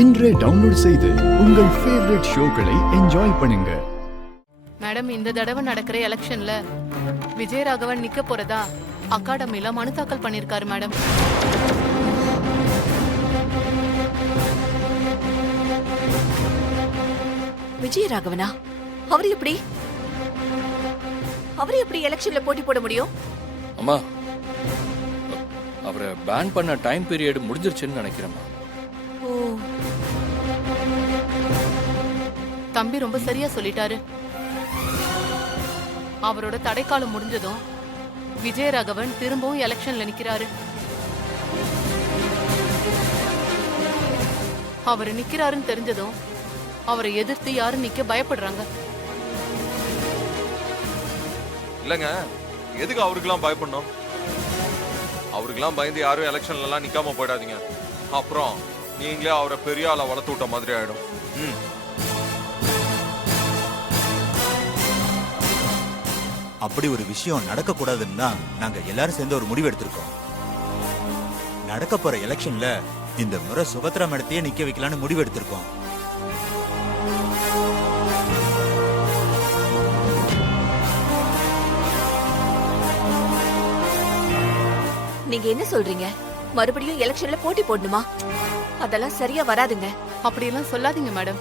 இன்றே டவுன்லோட் செய்து உங்கள் ஃபேவரட் ஷோக்களை என்ஜாய் பண்ணுங்க. மேடம், இந்த தடவை நடக்கிற எலெக்ஷன்ல விஜயராகவன் நிக்க போறதா அகாடமில மனு தாக்கல் பண்ணிருக்காரு மேடம். விஜயராகவனா? அவர் எப்படி எலெக்ஷன்ல போட்டி போட முடியும்? அம்மா, அவரை பேன் பண்ண டைம் பீரியட் முடிஞ்சிருச்சுன்னு நினைக்கிறேன். ஓ, தம்பி ரொம்ப சரியா சொல்லிட்டாரு. அவரோட தடைக்காலம் முடிஞ்சதும் விஜயராகவன் திரும்பவும் எலெக்ஷன்ல நிக்கிறாரு. அவர் நிக்கிறாருன்னு தெரிஞ்சதும் அவரை எதிர்த்து யாரும் நிக்க பயப்படுறாங்க. இல்லங்க, எதுக்கு அவருக்கெல்லாம் பயப்படணும்? அவருக்கெல்லாம் பயந்து யாரும் எலெக்ஷன்ல எல்லாம் நிக்காம போயிடாதீங்க. அப்புறம் நீங்களே அவரை பெரிய ஆளை வளர்த்து விட்ட மாதிரி ஆயிடும். அப்படி ஒரு விஷயம் நடக்க கூடாதுன்னு தான் நாங்க எல்லாரும் சேர்ந்து ஒரு முடிவு எடுத்திருக்கோம். நடக்க போற எலெக்ஷன்ல இந்த முறை சுபத்ரா மேடத்தையே நிக்க வைக்கலான்னு முடிவு எடுத்திருக்கோம். நீங்க என்ன சொல்றீங்க? மறுபடியும் எலெக்ஷன்ல போட்டி போடணுமா? அதெல்லாம் சரியா வராதுங்க. அப்படியெல்லாம் சொல்லாதீங்க மேடம்.